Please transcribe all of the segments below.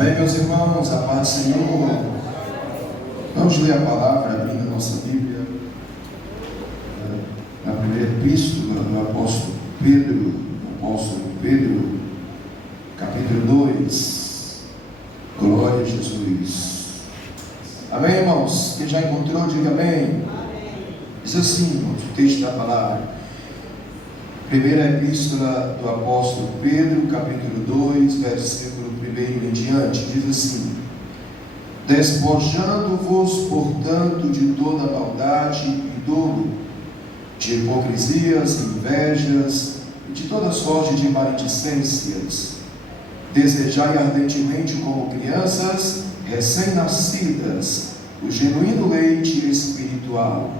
Amém, meus irmãos, a paz do Senhor. Vamos ler a palavra, abrindo a nossa Bíblia, na primeira epístola do apóstolo Pedro, capítulo 2. Glória a Jesus. Amém, irmãos? Quem já encontrou, diga amém. Diz assim, irmãos, o texto da palavra. Primeira epístola do apóstolo Pedro, capítulo 2, versículo 1 em diante, diz assim: despojando-vos, portanto, de toda maldade e dolo, de hipocrisias, invejas e de toda sorte de maledicências, desejai ardentemente, como crianças recém-nascidas, o genuíno leite espiritual,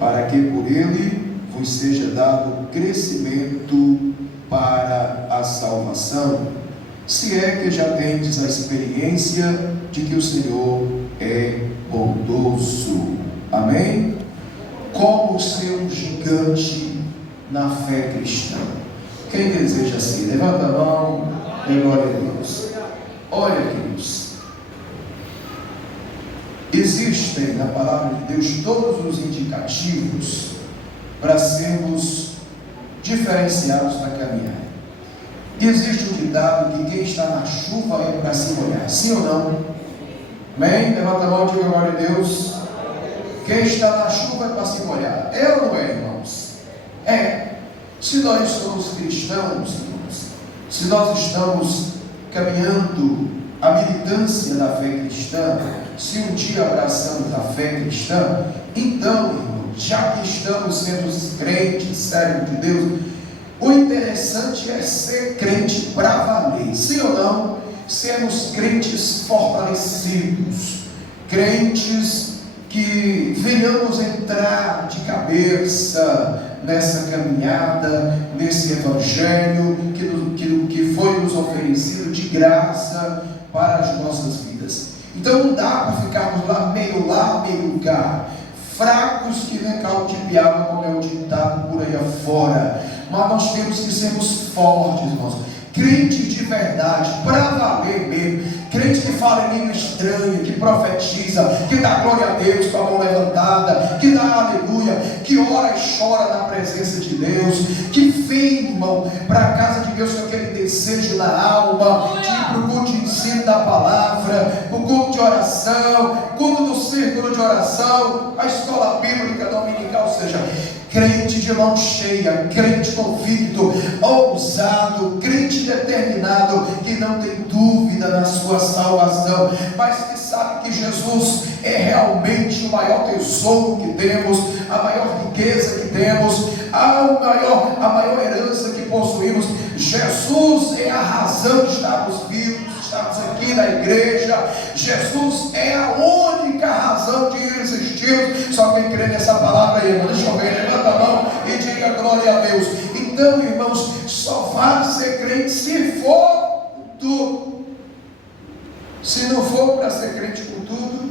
para que por ele vos seja dado crescimento para a salvação, se é que já tendes a experiência de que o Senhor é bondoso. Amém? Como ser um gigante na fé cristã? Quem deseja ser? Levanta a mão, dê glória a Deus. Olha, queridos, existem na palavra de Deus todos os indicativos para sermos diferenciados na caminhada. Existe um ditado que quem está na chuva é para se molhar, sim ou não? Amém? Levanta a mão e diga glória a Deus. Quem está na chuva é para se molhar. É ou não é, irmãos? É. Se nós somos cristãos, irmãos, se nós estamos caminhando a militância da fé cristã, se um dia abraçamos a fé cristã, então, irmãos, já que estamos sendo crentes, servos de Deus, o interessante é ser crente para valer, sim ou não? Sermos crentes fortalecidos, crentes que venhamos entrar de cabeça nessa caminhada, nesse evangelho que foi nos oferecido de graça para as nossas vidas. Então não dá para ficarmos lá, meio cá, fracos que nem caldo de piaba, como é o ditado por aí afora. Mas nós temos que sermos fortes, irmãos, crentes de verdade, para valer mesmo, crente que fala em língua estranha, que profetiza, que dá glória a Deus com a mão levantada, que dá aleluia, que ora e chora na presença de Deus, que vem, irmão, para a casa de Deus com aquele desejo na alma, de ir para o culto de ensino da palavra, o culto de oração, culto do círculo de oração, a escola bíblica dominical, ou seja, crente de mão cheia, crente convicto, ousado, crente determinado, que não tem dúvida na sua salvação, mas que sabe que Jesus é realmente o maior tesouro que temos, a maior riqueza que temos, a maior herança que possuímos. Jesus é a razão de estarmos vivos, estamos aqui na igreja. Jesus é a única razão de existirmos. Só quem crê nessa palavra aí, irmão, deixa eu ver, levanta a mão e diga glória a Deus. Então, irmãos, só vai ser crente se for tudo. Se não for para ser crente com tudo,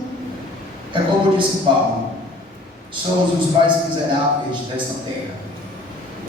é como disse Paulo, somos os mais miseráveis dessa terra.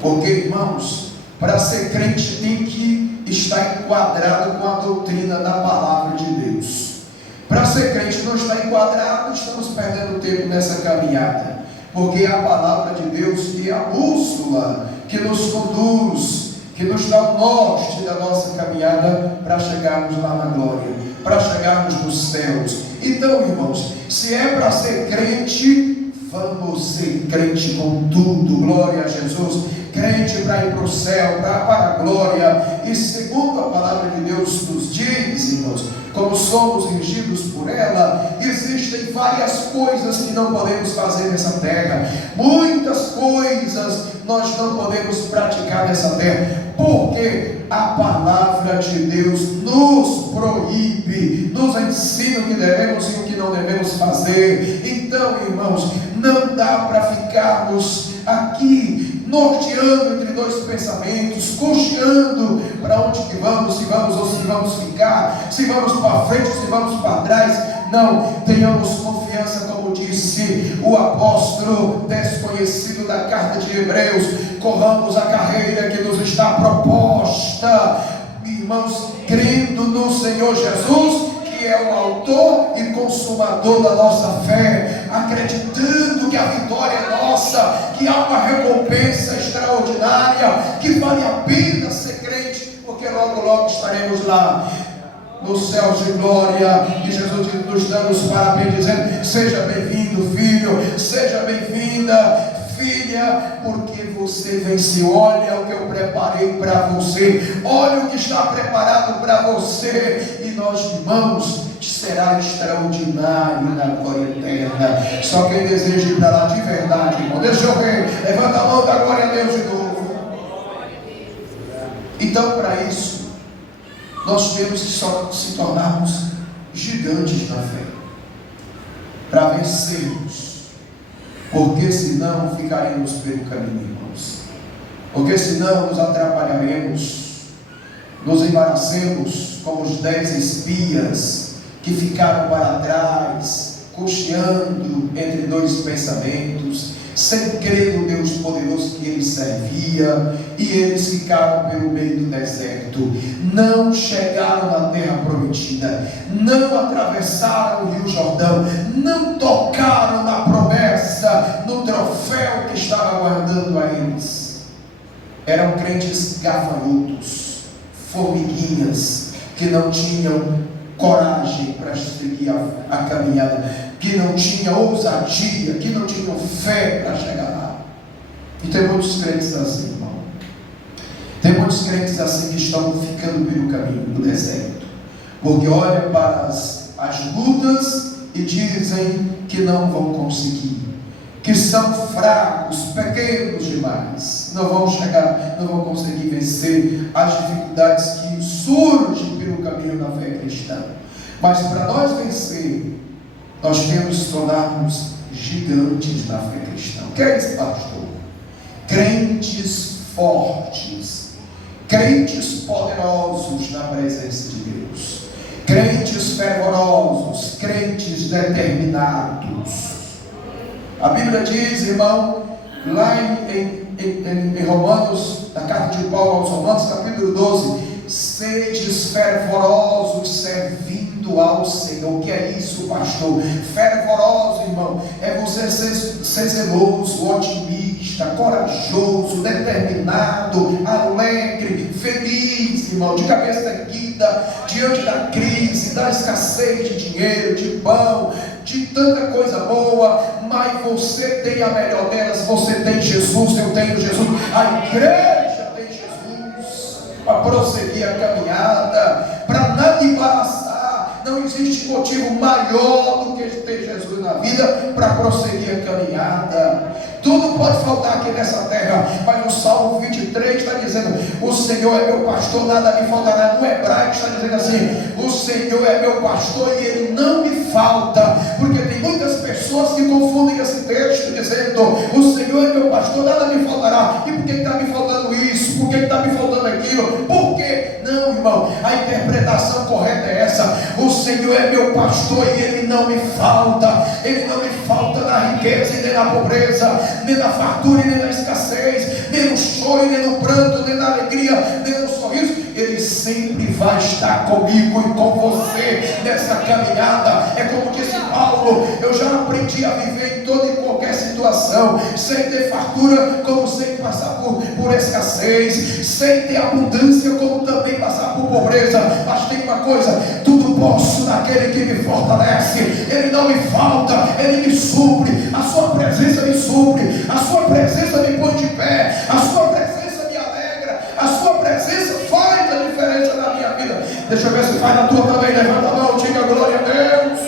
Porque, irmãos, para ser crente tem que estar enquadrado com a doutrina da palavra de Deus. Para ser crente não está enquadrado, estamos perdendo tempo nessa caminhada, porque é a palavra de Deus que é a bússola que nos conduz, que nos dá o norte da nossa caminhada para chegarmos lá na glória, para chegarmos nos céus. Então, irmãos, se é para ser crente, vamos ser crente com tudo, glória a Jesus, crente para ir para o céu, para a glória. E segundo a palavra de Deus nos diz, irmãos, como somos regidos por ela, existem várias coisas que não podemos fazer nessa terra, muitas coisas nós não podemos praticar nessa terra, porque a palavra de Deus nos proíbe, nos ensina o que devemos e o que não devemos fazer. Então, irmãos, não dá para ficarmos aqui norteando entre dois pensamentos, cocheando para onde que vamos, se vamos ou se vamos ficar, se vamos para frente ou se vamos para trás. Não, tenhamos confiança, como disse o apóstolo desconhecido da carta de Hebreus, corramos a carreira que nos está proposta, irmãos, crendo no Senhor Jesus que é o autor e consumador da nossa fé, acreditando que a vitória é nossa, que há uma recompensa extraordinária, que vale a pena ser crente, porque logo, logo estaremos lá nos céus de glória, e Jesus nos dando os parabéns, dizendo: seja bem-vindo, filho, seja bem-vinda, filha, porque você venceu. Olha o que eu preparei para você, olha o que está preparado para você, e nós, irmãos, será extraordinário na glória eterna. Só quem deseja ir para lá de verdade, irmão, deixa eu ver, levanta a mão, da glória a Deus de novo. Então, para isso, nós temos que só se tornarmos gigantes na fé, para vencermos, porque senão ficaremos pelo caminho, irmãos, porque senão nos atrapalharemos, nos embaracemos como os 10 espias que ficaram para trás, cocheando entre dois pensamentos, sem crer no Deus poderoso que ele servia, e eles ficaram pelo meio do deserto, não chegaram na terra prometida, não atravessaram o rio Jordão, não tocaram na promessa, no troféu que estava aguardando a eles. Eram crentes gafanhotos, formiguinhas, que não tinham coragem para seguir a caminhada, que não tinha ousadia, que não tinham fé para chegar lá. E tem muitos crentes assim, irmão. Tem muitos crentes assim que estão ficando pelo caminho do deserto, porque olham para as lutas e dizem que não vão conseguir, que são fracos, pequenos demais, não vão chegar, não vão conseguir vencer as dificuldades que surgem pelo caminho da fé cristã. Mas para nós vencer, nós temos que tornarmos gigantes na fé cristã. O que é isso, pastor? Crentes fortes, crentes poderosos na presença de Deus, crentes fervorosos, crentes determinados. A Bíblia diz, irmão, lá em Romanos, na carta de Paulo aos Romanos, capítulo 12: sedes fervorosos servindo ao Senhor. O que é isso, pastor? Fervoroso, irmão, é você ser zeloso, otimista, corajoso, determinado, alegre, feliz, irmão, de cabeça erguida, diante da crise, da escassez de dinheiro, de pão, de tanta coisa boa, mas você tem a melhor delas. Você tem Jesus, eu tenho Jesus, a igreja tem Jesus para prosseguir a caminhada, para nada embaraçar. Não existe motivo maior do que ter Jesus na vida para prosseguir a caminhada. Tudo pode faltar aqui nessa terra, mas no Salmo 23 está dizendo: o Senhor é meu pastor, nada me faltará. No hebraico está dizendo assim: o Senhor é meu pastor e ele não me falta. Porque tem muitas pessoas que confundem esse texto dizendo: o Senhor é meu pastor, nada me faltará. E por que está me faltando isso? Por que está me faltando aquilo? Por quê? Não, irmão, a interpretação correta é essa: o Senhor é meu pastor e ele não me falta. Ele não me falta na riqueza e nem na pobreza, nem na fartura e nem na escassez, nem no choro e nem no pranto, nem na alegria, nem no sorriso. Ele sempre vai estar comigo e com você nessa caminhada. É como disse Paulo: eu já aprendi a viver em toda e qualquer situação, sem ter fartura como sem passar por escassez, sem ter abundância como também passar por pobreza. Mas tem uma coisa: tudo posso naquele que me fortalece. Ele não me falta, ele me supre. A sua presença me supre, a sua presença me põe de pé, a sua presença me alegra, a sua presença faz a diferença na minha vida. Deixa eu ver se faz na tua também. Levanta a mão, diga glória a Deus.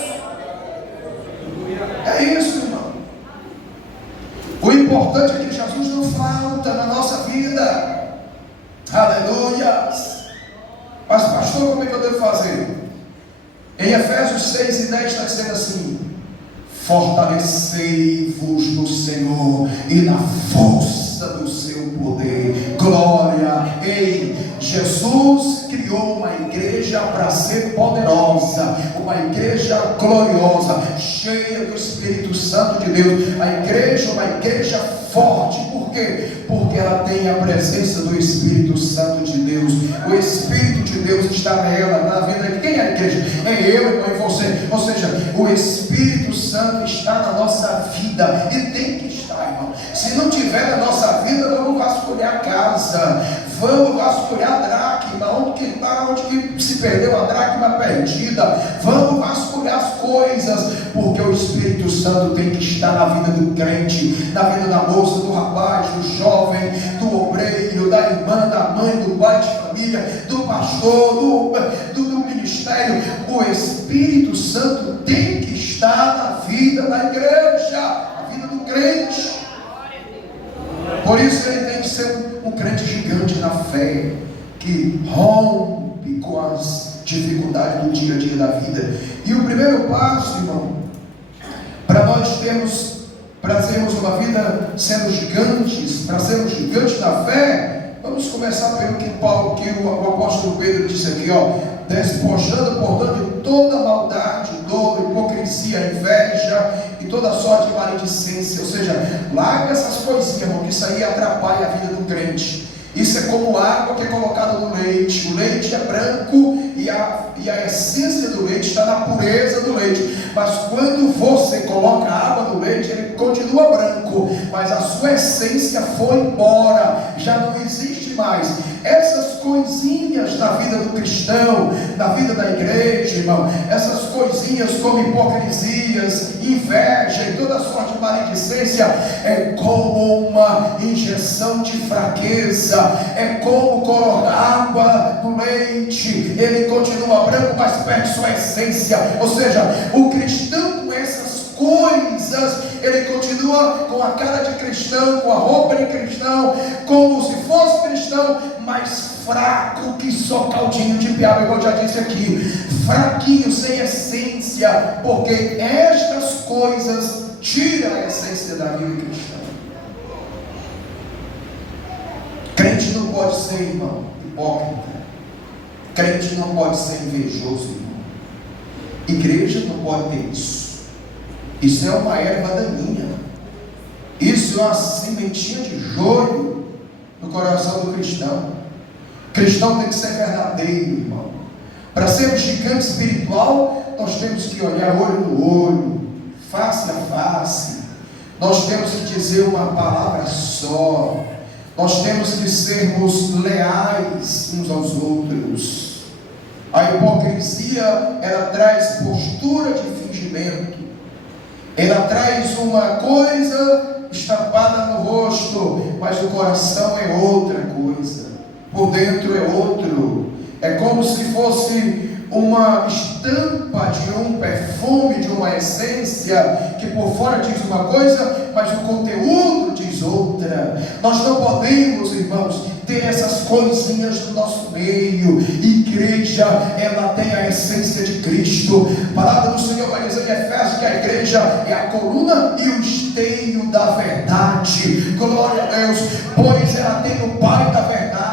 É isso, irmão. O importante é que Jesus não falta na nossa vida. Aleluia. Mas pastor, como é que eu devo fazer? Em Efésios 6 e 10 está dizendo assim: fortalecei-vos no Senhor e na força do seu poder. Glória. Ei, Jesus criou uma igreja para ser poderosa. poderosa, uma igreja gloriosa, cheia do Espírito Santo de Deus. A igreja é uma igreja forte. Por quê? Porque ela tem a presença do Espírito Santo de Deus. O Espírito de Deus está nela, na vida de quem é a igreja? É eu, irmão, e você. Ou seja, o Espírito Santo está na nossa vida e tem que estar, irmão. Se não tiver na nossa vida, vamos vasculhar a casa, vamos vasculhar a dracma, onde que está, onde que se perdeu a dracma perdida, vamos vasculhar as coisas, porque o Espírito Santo tem que estar na vida do crente, na vida da moça, do rapaz, do jovem, do obreiro, da irmã, da mãe, do pai de família, do pastor, do ministério. O Espírito Santo tem que estar na vida da igreja, na vida do crente. Por isso ele tem que ser um crente gigante na fé, que rompe com as dificuldades do dia a dia da vida. E o primeiro passo, irmão, para nós sermos uma vida sendo gigantes, para sermos gigantes na fé, vamos começar pelo que o apóstolo Pedro disse aqui, despojando, portanto, de toda maldade, dolo, hipocrisia, inveja e toda sorte de maledicência. Ou seja, larga essas coisinhas, irmão, que isso aí atrapalha a vida do crente. Isso é como água que é colocada no leite. O leite é branco e a essência do leite está na pureza do leite. Mas quando você coloca água no leite, ele continua branco, mas a sua essência foi embora, já não existe mais. Essas coisinhas na vida do cristão, na vida da igreja, irmão, essas coisinhas como hipocrisias, inveja e toda sorte de maledicência, é como uma injeção de fraqueza, é como colocar água no leite, ele continua branco, mas perde sua essência. Ou seja, o cristão com essas coisas, ele continua com a cara de cristão, com a roupa de cristão, como se fosse cristão, mas fraco que só caldinho de piaba, igual eu já disse aqui, fraquinho, sem essência, porque estas coisas tiram a essência da vida cristã. Crente não pode ser, irmão, hipócrita. Crente não pode ser invejoso, irmão. Igreja não pode ter isso. Isso é uma erva daninha. Isso é uma sementinha de joio no coração do cristão. O cristão tem que ser verdadeiro, irmão. Para sermos gigante espiritual, nós temos que olhar olho no olho, face a face. Nós temos que dizer uma palavra só. Nós temos que sermos leais uns aos outros. A hipocrisia, ela traz postura de fingimento. Ela traz uma coisa estampada no rosto, mas o coração é outra coisa. Por dentro é outro. É como se fosse uma estampa de um perfume, de uma essência, que por fora diz uma coisa, mas o conteúdo diz outra. Nós não podemos, irmãos, ter essas coisinhas no nosso meio. Igreja, ela tem a essência de Cristo. A palavra do Senhor vai dizer em Efésios que a igreja é a coluna e o esteio da verdade. Glória a Deus, pois ela tem o Pai da verdade.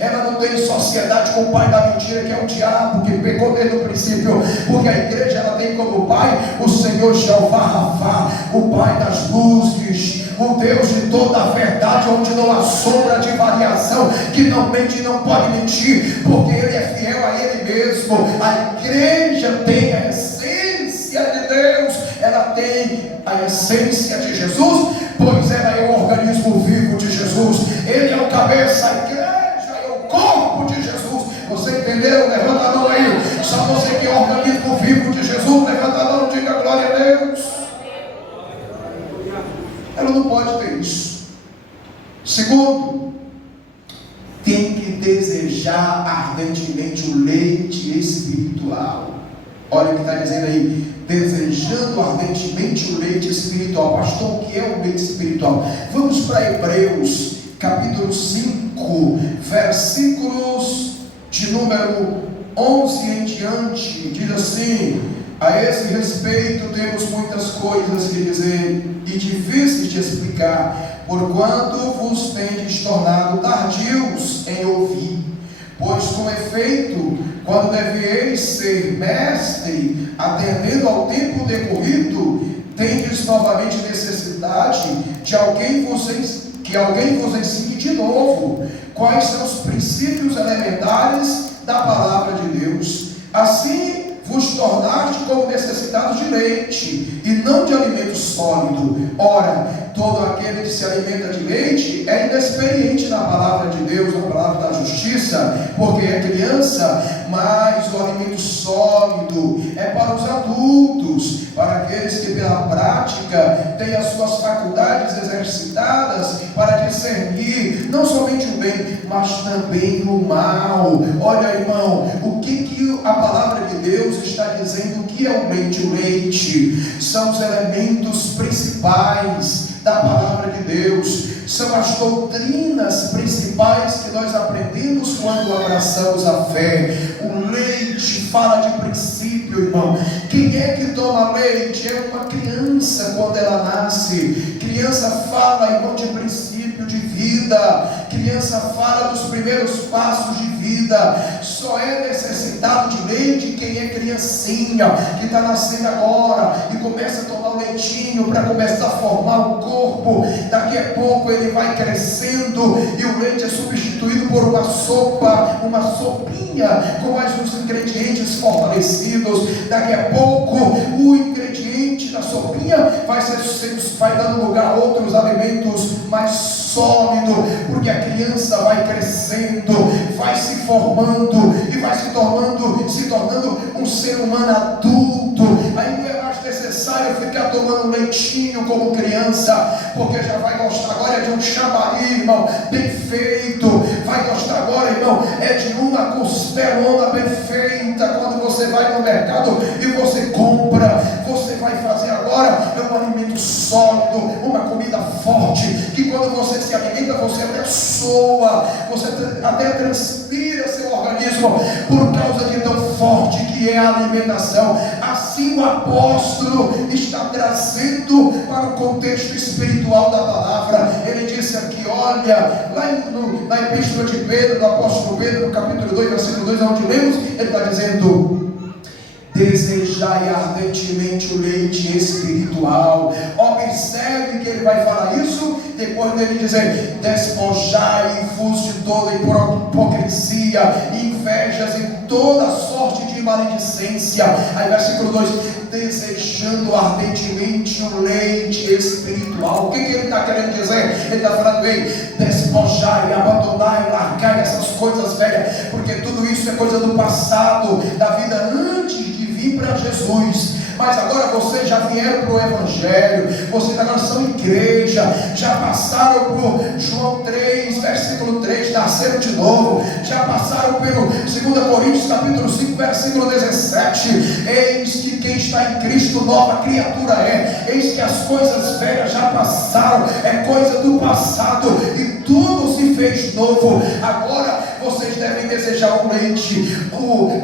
Ela não tem sociedade com o pai da mentira, que é o diabo, que pecou desde o princípio. Porque a igreja, ela tem como pai o Senhor Jeová Rafá, o Pai das luzes, o Deus de toda a verdade, onde não há sombra de variação, que não mente e não pode mentir, porque Ele é fiel a Ele mesmo. A igreja tem a essência de Deus, ela tem a essência de Jesus, pois ela é o organismo vivo de Jesus. Ele é o cabeça, a igreja é o corpo de Jesus. Você entendeu? Levanta a mão aí. Só você que é o organismo vivo de Jesus, levanta a mão e diga glória a Deus. Ela não pode ter isso. Segundo, tem que desejar ardentemente o leite espiritual. Olha o que está dizendo aí, desejando ardentemente o leite espiritual. Pastor, o que é o leite espiritual? Vamos para Hebreus, capítulo 5, versículos de número 11 em diante. Diz assim: a esse respeito temos muitas coisas que dizer e difíceis de explicar, porquanto vos tendes tornado tardios em ouvir. Pois com efeito, quando devieis ser mestre, atendendo ao tempo decorrido, tendes novamente necessidade de que alguém vos ensine de novo quais são os princípios elementares da palavra de Deus. Assim vos tornaste como necessitados de leite, e não de alimento sólido. Ora, todo aquele que se alimenta de leite é inexperiente na palavra de Deus, na palavra da justiça, porque é criança. Mas o alimento sólido é para os adultos, para aqueles que pela prática têm as suas faculdades exercitadas para discernir não somente o bem, mas também o mal. Olha, irmão, o que a palavra de Deus está dizendo? O que é o leite? O leite são os elementos principais da palavra de Deus, são as doutrinas principais que nós aprendemos quando abraçamos a fé. O leite fala de princípio, irmão. Quem é que toma leite? É uma criança quando ela nasce. Criança fala, irmão, de princípio de vida. Criança fala dos primeiros passos de vida. Só é necessitado de leite quem é criancinha, que está nascendo agora e começa a tomar o leitinho para começar a formar o corpo. Daqui a pouco ele vai crescendo e o leite é substituído por uma sopa, uma sopinha com mais uns ingredientes fortalecidos. Daqui a pouco o ingrediente da sopinha vai dando lugar a outros alimentos mais sólidos, porque a criança vai crescendo, vai se formando e vai se tornando um ser humano adulto. Aí não é mais necessário ficar tomando leitinho como criança, porque já vai gostar agora de um chamari, irmão, bem feito. Vai gostar agora, irmão, de uma costelona bem feita. Quando você vai no mercado e você compra, você vai fazer agora um alimento sólido, uma comida forte, que quando você se alimenta, você até soa, você até transpira seu organismo, por causa de tão forte que é a alimentação. Assim o apóstolo está trazendo para o contexto espiritual da palavra. Ele disse aqui, olha, na epístola de Pedro, do apóstolo Pedro, no capítulo 2, versículo 2, onde lemos, ele está dizendo: desejai ardentemente o leite espiritual. Observe que ele vai falar isso depois dele dizer: despojai-vos de toda hipocrisia, invejas e toda sorte de maledicência. Aí versículo 2: desejando ardentemente o leite espiritual. O que ele está querendo dizer? Ele está falando: ei, despojai, abandonai, largai essas coisas velhas, porque tudo isso é coisa do passado, da vida antes de vir para Jesus. Mas agora vocês já vieram para o Evangelho, vocês agora são igreja, já passaram por João 3, versículo 3, nasceram de novo, já passaram pelo 2 Coríntios capítulo 5, versículo 17, eis que quem está em Cristo nova criatura é, eis que as coisas velhas já passaram, é coisa do passado, e tudo se fez novo. Agora vocês devem desejar o leite,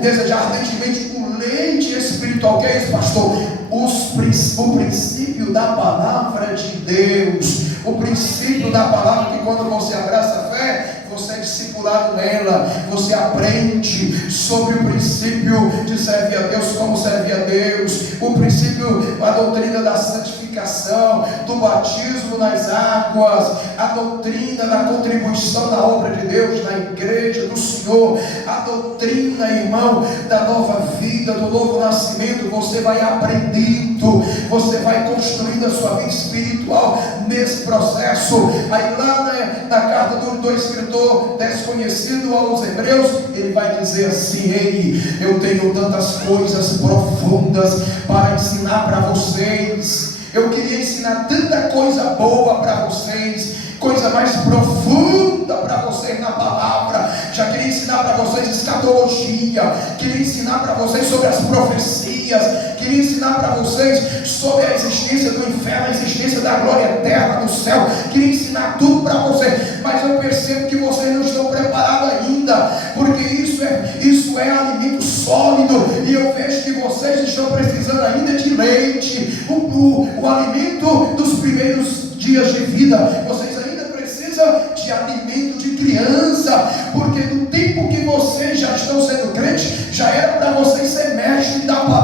desejar ardentemente o leite espiritual. Que é isso, pastor? O princípio da palavra de Deus, o princípio da palavra, que quando você abraça a fé, você é discipulado nela, você aprende sobre o princípio de servir a Deus, como servir a Deus, o princípio, a doutrina da santificação, do batismo nas águas, a doutrina da contribuição da obra de Deus na igreja do Senhor, a doutrina, irmão, da nova vida, do novo nascimento. Você vai aprendendo, você vai construindo a sua vida espiritual nesse processo. Aí lá na carta do escritor desconhecido aos Hebreus, ele vai dizer assim: ei, eu tenho tantas coisas profundas para ensinar para vocês. Eu queria ensinar tanta coisa boa para vocês, coisa mais profunda para vocês na palavra. Já queria ensinar para vocês escatologia, queria ensinar para vocês sobre as profecias, queria ensinar para vocês sobre a existência do inferno, a existência da glória eterna no céu, queria ensinar tudo para vocês, mas eu percebo que vocês não estão preparados ainda, porque isso é alimento sólido, e eu vejo que vocês estão precisando ainda de leite, o alimento dos primeiros dias de vida. Vocês ainda precisam de alimento de criança, porque no tempo que vocês já estão sendo crentes, já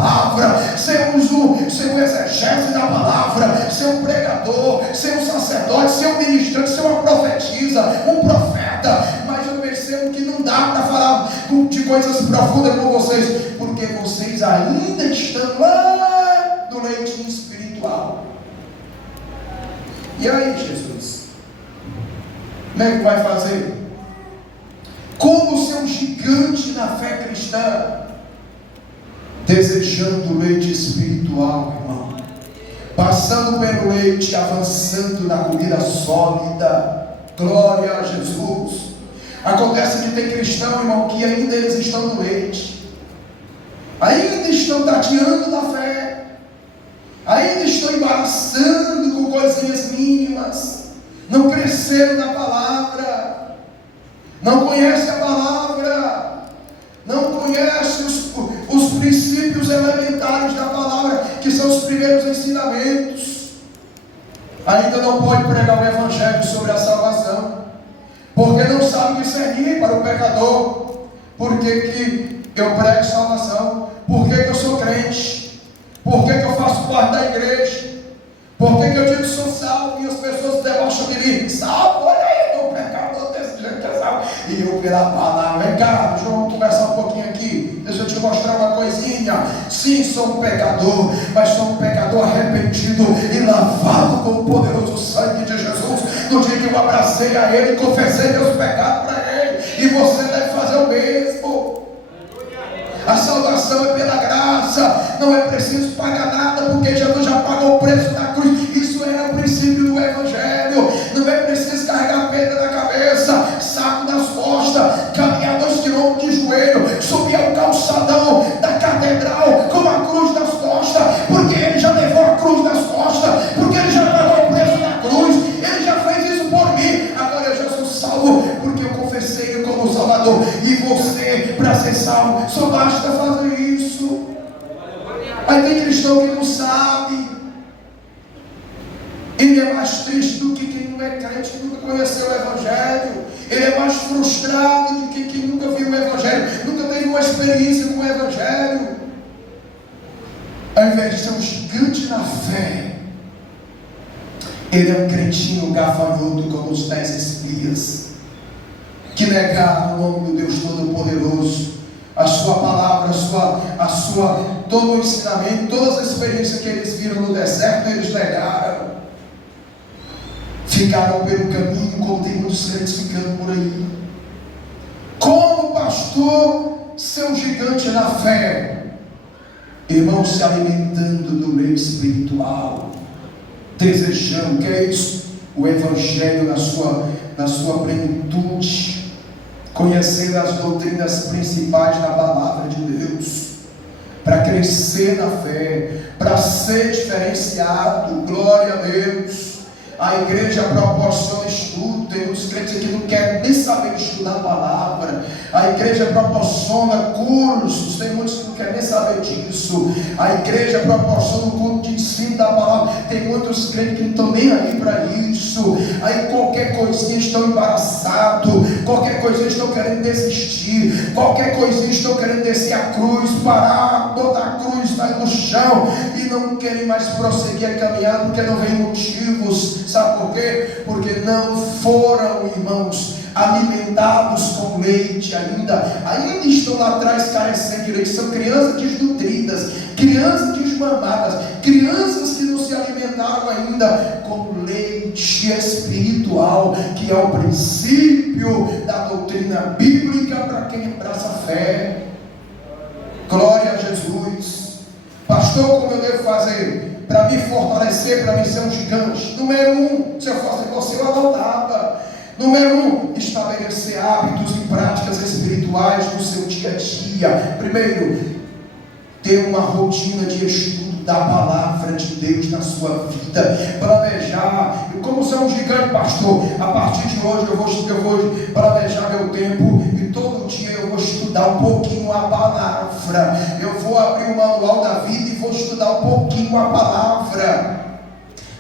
palavra, ser um exegese da palavra, ser um pregador, ser um sacerdote, ser um ministrante, ser uma profetisa, um profeta. Mas eu percebo que não dá para falar de coisas profundas com vocês, porque vocês ainda estão lá no leitinho espiritual. E aí, Jesus? Como é que vai fazer? Como ser um gigante na fé cristã? Desejando o leite espiritual, irmão. Passando pelo leite, avançando na comida sólida. Glória a Jesus. Acontece que tem cristão, irmão, que ainda eles estão no leite. Ainda estão tateando na fé. Ainda estão embaraçando com coisinhas mínimas. Não cresceram na palavra. Não conhecem a palavra. Não conhecem os princípios elementares da palavra, que são os primeiros ensinamentos. Ainda não pode pregar o evangelho sobre a salvação, porque não sabe discernir para o pecador. Por que eu prego salvação? Por que eu sou crente? Por que eu faço parte da igreja? Por que eu digo que sou salvo e as pessoas debocham de mim? Salvo, olha aí, o pecador desse jeito que é salvo. E eu pela palavra, vem cá, vamos conversar um pouquinho aqui. Deixa eu te mostrar uma coisinha. Sim, sou um pecador, mas sou um pecador arrependido e lavado com o poderoso sangue de Jesus. No dia que eu abracei a Ele e confessei meus pecados para Ele. E você deve fazer o mesmo. A salvação é pela graça, não é preciso pagar nada, porque Jesus já pagou o preço da cruz. Isso é o princípio do evangelho. Não é preciso carregar pedra na cabeça, saco nas costas, caminhar 2 quilômetros de joelho, subir ao calçadão da catedral com a cruz nas costas, porque Ele já levou a cruz nas costas, porque Ele já pagou o preço da cruz, Ele já fez isso por mim. Agora eu já sou salvo, porque eu confessei Ele como Salvador. E você, para ser salvo, só basta fazer isso. Aí tem cristão que não sabe. Ele é mais triste do que quem não é crente, que nunca conheceu o evangelho. Ele é mais frustrado do que quem nunca viu o evangelho, nunca teve uma experiência com o evangelho. Ao invés de ser um gigante na fé, ele é um crentinho gafanhoto como os 10 espias, que negaram o nome do Deus Todo-Poderoso, a sua palavra, todo o ensinamento, todas as experiências que eles viram no deserto, eles negaram. Ficaram pelo caminho, como tem muitos crentes ficando por aí. Como pastor, ser um gigante na fé, irmão, se alimentando do meio espiritual, desejando, que é isso? O evangelho na sua plenitude, conhecendo as doutrinas principais da palavra de Deus, para crescer na fé, para ser diferenciado. Glória a Deus. A igreja proporciona estudo. Tem muitos crentes que não querem nem saber estudar a palavra. A igreja proporciona cursos. Tem muitos que não querem nem saber disso. A igreja proporciona um curso de ensino da palavra. Tem muitos crentes que não estão nem aí para isso. Aí qualquer coisinha estão embaraçados, qualquer coisinha estão querendo desistir, qualquer coisinha estão querendo descer a cruz, parar, botar a cruz no chão e não querem mais prosseguir a caminhada, porque não vem motivos. Sabe por quê? Porque não foram, irmãos, alimentados com leite ainda estão lá atrás carecendo de leite. São crianças desnutridas, crianças desmamadas, crianças que não se alimentaram ainda com leite espiritual, que é o princípio da doutrina bíblica para quem abraça a fé. Glória a Jesus. Pastor, como eu devo fazer para me fortalecer, para me ser um gigante? Número 1, se eu fosse você, eu adotava. Número 1, estabelecer hábitos e práticas espirituais no seu dia a dia. Primeiro, ter uma rotina de estudo da palavra de Deus na sua vida. Planejar. Como ser um gigante, pastor? A partir de hoje eu vou planejar meu tempo e todo dia eu vou estudar um pouquinho a palavra. Eu vou abrir o manual da vida e vou estudar um pouquinho a palavra.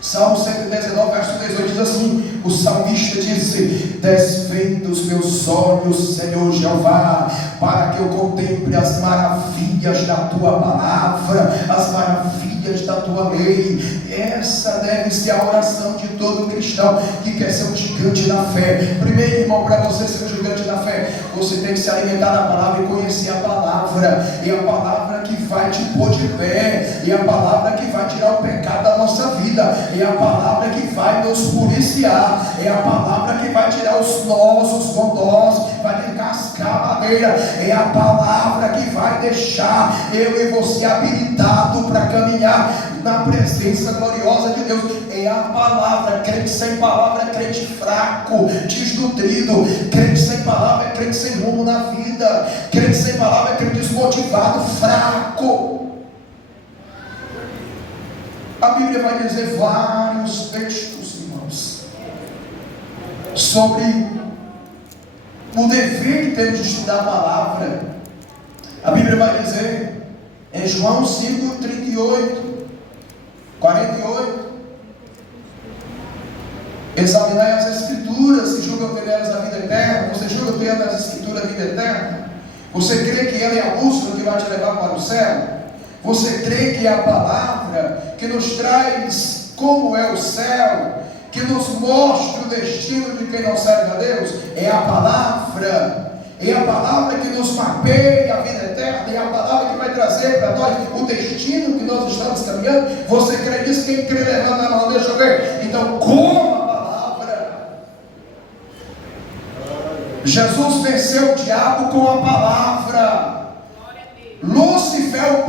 Salmo 119, verso 18 diz assim: o salmista disse: desvenda os meus olhos, Senhor Jeová, para que eu contemple as maravilhas da tua palavra, as maravilhas da tua lei. Essa deve ser a oração de todo cristão que quer ser um gigante da fé. Primeiro, irmão, para você ser um gigante da fé, você tem que se alimentar da palavra e conhecer a palavra. É a palavra que vai te pôr de pé, é a palavra que vai tirar o pecado da nossa vida, é a palavra que vai nos policiar, é a palavra que vai tirar os nós, os condós, vai descascar a madeira, é a palavra que vai deixar eu e você habilitado para caminhar na presença gloriosa de Deus. É a palavra. Crente sem palavra é crente fraco, desnutrido. Crente sem palavra é crente sem rumo na vida. Crente sem palavra é crente desmotivado, fraco. A Bíblia vai dizer vários textos, irmãos, sobre o dever que temos de estudar a palavra. A Bíblia vai dizer em João 5, 38, 48: examinai as Escrituras, se julgam ter nelas a vida eterna. Você julga ter nas Escrituras a vida eterna? Você crê que ela é a bússola que vai te levar para o céu? Você crê que é a palavra que nos traz como é o céu, que nos mostra o destino de quem não serve a Deus? É a palavra. É a palavra que nos mapeia a vida eterna, é a palavra que vai trazer para nós o destino que nós estamos caminhando. Você crê nisso? Quem crê, levanta a mão, deixa eu ver. Então, coma a palavra. Jesus venceu o diabo com a palavra. Lúcifer,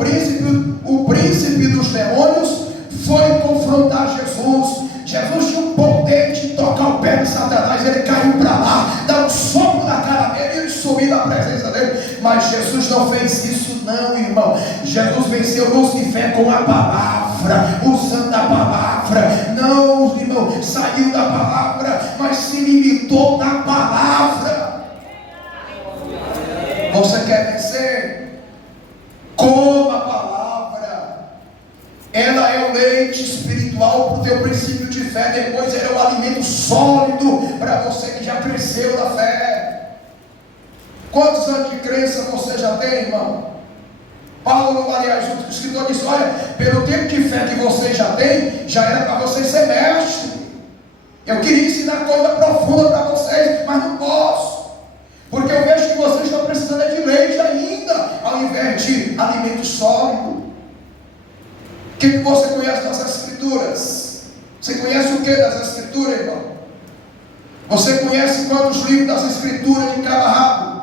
o príncipe dos demônios, foi confrontar Jesus. Jesus tinha um poder de tocar o pé de Satanás. Ele caiu para lá, dar um sopro na cara dele e subir na presença dele. Mas Jesus não fez isso não, irmão. Jesus venceu Lúcifer com a palavra, usando a palavra. Não, irmão, saiu da palavra, mas se limitou na palavra. Você quer vencer? Coma a palavra. Ela é o leite espiritual para o teu princípio de fé. Depois ela é o alimento sólido para você que já cresceu na fé. Quantos anos de crença você já tem, irmão? Paulo, aliás, o escritor disse: olha, pelo tempo de fé que você já tem, já era para você ser mestre. Eu queria ensinar coisa profunda para vocês, mas não posso, porque eu vejo que vocês estão precisando de leite ainda, ao invés de alimento sólido. O que você conhece das Escrituras? Você conhece o que das Escrituras, irmão? Você conhece quantos livros das Escrituras de cada rabo?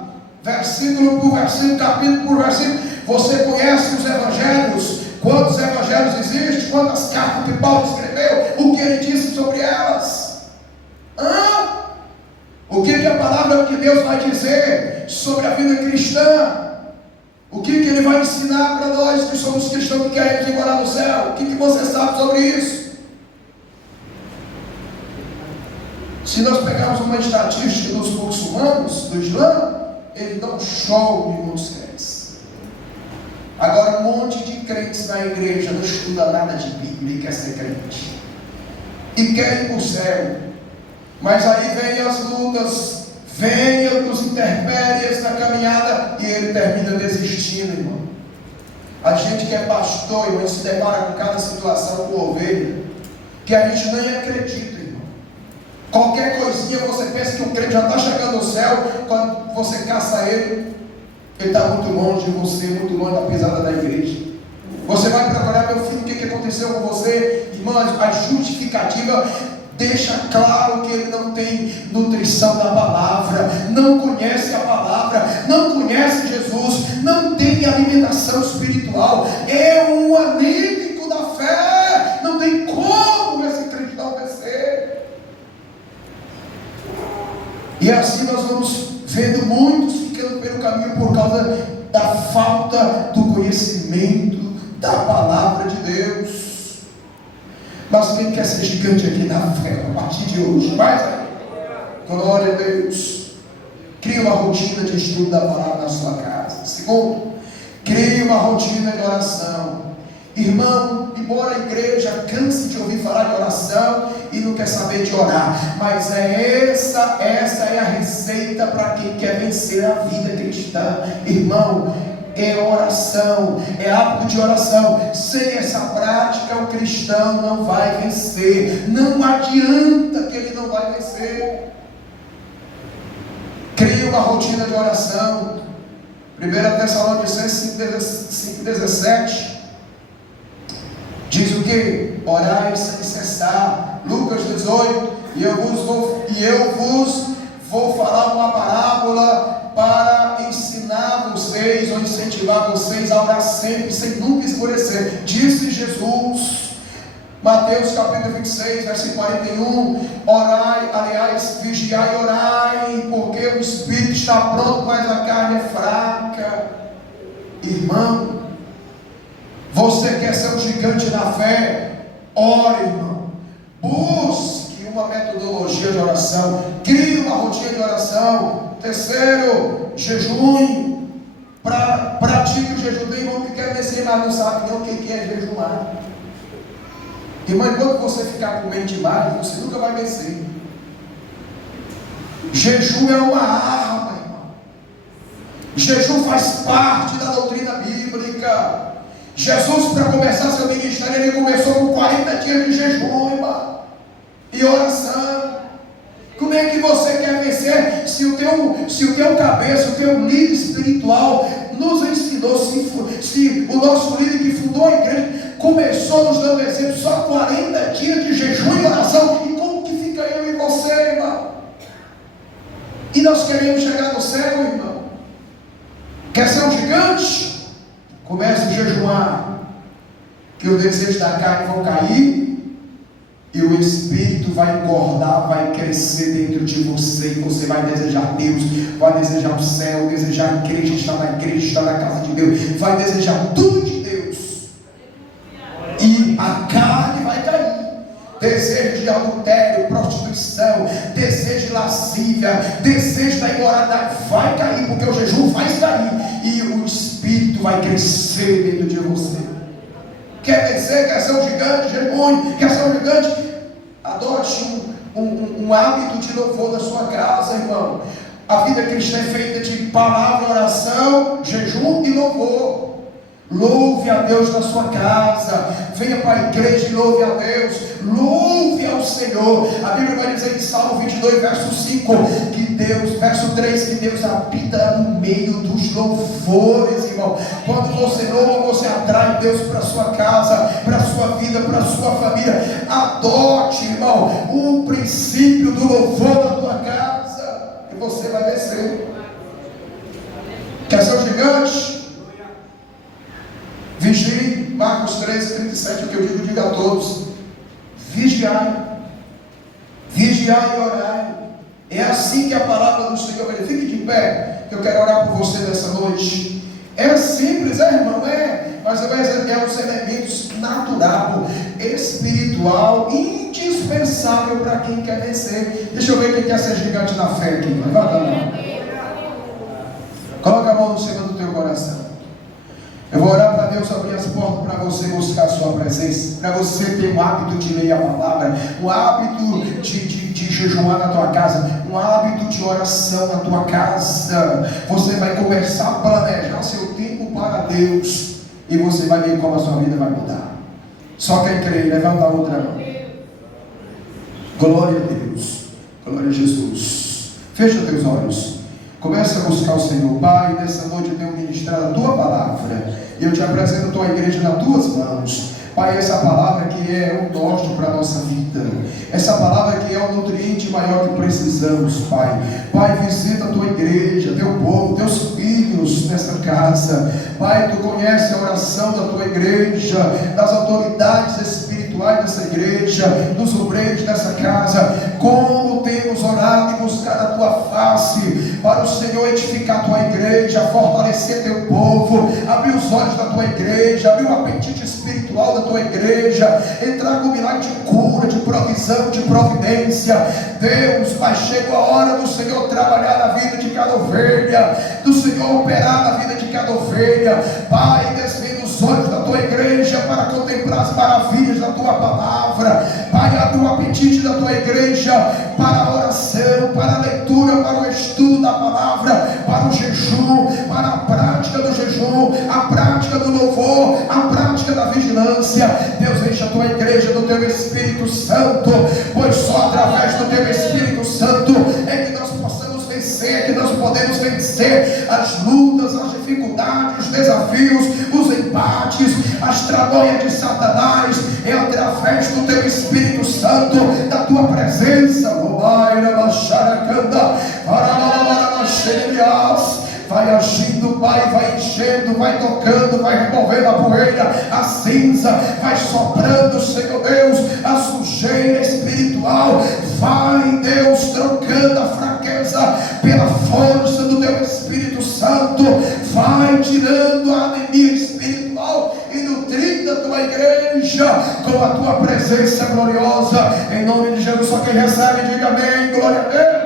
Versículo por versículo, capítulo por versículo. Você conhece os Evangelhos? Quantos Evangelhos existem? Quantas cartas que Paulo escreveu? O que ele disse sobre elas? O que a palavra de Deus vai dizer sobre a vida cristã? O que ele vai ensinar para nós que somos cristãos que queremos ir morar no céu? O que você sabe sobre isso? Se nós pegarmos uma estatística dos muçulmanos, do Islã, eles dão um show de muitos crentes. Agora, um monte de crentes na igreja não estuda nada de Bíblia e quer ser crente. E quer ir para o céu. Mas aí vem as lutas, vem os intempéries na caminhada e ele termina desistindo, irmão. A gente que é pastor, irmão, se depara com cada situação com ovelha, que a gente nem acredita, irmão. Qualquer coisinha você pensa que o crente já está chegando no céu. Quando você caça ele está muito longe de você, muito longe da pisada da igreja. Você vai procurar: meu filho, o que aconteceu com você? Irmão, a justificativa deixa claro que ele não tem nutrição da palavra, não conhece a palavra, não conhece Jesus, não tem alimentação espiritual, é um anêmico da fé. Não tem como esse cristão vencer. E assim nós vamos vendo muitos ficando pelo caminho por causa da falta do conhecimento da palavra de Deus. Mas quem quer ser gigante aqui na fé, a partir de hoje, mais aí, glória a Deus, crie uma rotina de estudo da palavra na sua casa. Segundo, crie uma rotina de oração. Irmão, embora a igreja canse de ouvir falar de oração e não quer saber de orar, mas essa é a receita para quem quer vencer a vida cristã. Irmão, é oração, é hábito de oração. Sem essa prática o cristão não vai vencer. Não adianta que ele não vai vencer. Crie uma rotina de oração. 1 Tessalonicenses 5,17 diz o que? Orai sem cessar. Lucas 18, e eu vos vou falar uma parábola para ensinar vocês ou incentivar vocês a orar sempre, sem nunca escurecer. Disse Jesus, Mateus capítulo 26, versículo 41, orai, aliás, vigiai e orai, porque o espírito está pronto, mas a carne é fraca. Irmão, você quer ser um gigante na fé? Ore, irmão. Busque uma metodologia de oração. Crie uma rotina de oração. Terceiro, jejum. Pratique o jejum. Tem irmão que quer vencer, mas não sabe não o que é jejuar. Irmão, enquanto você ficar comendo demais, você nunca vai vencer. Jejum é uma arma, irmão. Jejum faz parte da doutrina bíblica. Jesus, para começar seu ministério, ele começou com 40 dias de jejum, irmão, e oração. Como é que você quer vencer se o teu cabeça, o teu líder espiritual nos ensinou, se o nosso líder que fundou a igreja começou nos dando exemplo, só 40 dias de jejum e oração, e como que fica eu e você, irmão? E nós queremos chegar no céu, irmão? Quer ser um gigante? Comece a jejuar, que o desejo da carne vão cair, e o Espírito vai engordar, vai crescer dentro de você, e você vai desejar Deus, vai desejar o céu, desejar a igreja, estar na casa de Deus, vai desejar tudo de Deus, e a carne vai cair. Desejo de adultério, prostituição, desejo de lascívia, desejo da imoralidade vai cair, porque o jejum faz cair, e o Espírito vai crescer dentro de você. Quer vencer, quer ser um gigante, jejum, quer ser um gigante? Adote um hábito de louvor na sua casa, irmão. A vida cristã é feita de palavra, oração, jejum e louvor. Louve a Deus na sua casa, venha para a igreja e louve a Deus, louve ao Senhor. A Bíblia vai dizer em Salmo 22, verso 5, que Deus, verso 3, que Deus habita no meio dos louvores, irmão. Quando você louva, você atrai Deus para a sua casa, para a sua vida, para a sua família. Adote, irmão, o princípio do louvor na tua casa, e você vai vencer. Quer ser um gigante? Vigie, Marcos 13, 37, o que eu digo a todos: vigiai e orai. É assim que a palavra do Senhor vai. Fique de pé, que eu quero orar por você nessa noite. É simples, irmão, mas é os elementos natural, espiritual, indispensável para quem quer vencer. Deixa eu ver quem quer ser gigante na fé aqui. Levanta a mão. Coloca a mão no cima do teu coração. Eu vou orar para Deus abrir as portas para você buscar a sua presença, para você ter um hábito de ler a palavra, um hábito de jejuar na tua casa, um hábito de oração na tua casa. Você vai começar a planejar seu tempo para Deus, e você vai ver como a sua vida vai mudar. Só quem crê, levanta a outra mão. Glória a Deus, glória a Jesus. Fecha teus olhos. Começa a buscar o Senhor. Pai, nessa noite eu tenho ministrado a Tua palavra, e eu te apresento a Tua igreja nas Tuas mãos. Pai, essa palavra que é um norte para a nossa vida, essa palavra que é o nutriente maior que precisamos, Pai. Pai, visita a Tua igreja, Teu povo, Teus filhos nessa casa. Pai, Tu conhece a oração da Tua igreja, das autoridades espirituais dessa igreja, dos obreiros dessa casa. Como temos orado e buscado a Tua face, para o Senhor edificar a Tua igreja, fortalecer Teu povo, abrir os olhos da Tua igreja, abrir o apetite espiritual da Tua igreja, entrar com milagre de cura, de provisão, de providência. Deus, Pai, chegou a hora do Senhor trabalhar na vida de cada ovelha, do Senhor operar na vida de cada ovelha. Pai, desvenda os olhos da Tua igreja para contemplar as maravilhas da tua palavra. Pai, abre o apetite da tua igreja para a oração, para a leitura, para o estudo da palavra, para o jejum, para a prática do jejum, a prática do louvor, a prática da vigilância. Deus, enche a tua igreja do teu Espírito Santo, pois só através do teu Espírito Santo é que nós possamos vencer, que nós podemos vencer as lutas, as dificuldades, os desafios, os embates, as tramóias de Satanás. É através do teu Espírito Santo, da tua presença. Vai agindo, Pai, vai enchendo, vai tocando, vai removendo a poeira, a cinza, vai soprando, Senhor Deus, a sujeira espiritual. Vai, Deus, trocando a fraqueza pela força do teu Espírito Santo. Vai tirando a anemia espiritual e nutrindo a tua igreja com a tua presença gloriosa. Em nome de Jesus, só quem recebe, diga amém, glória a Deus.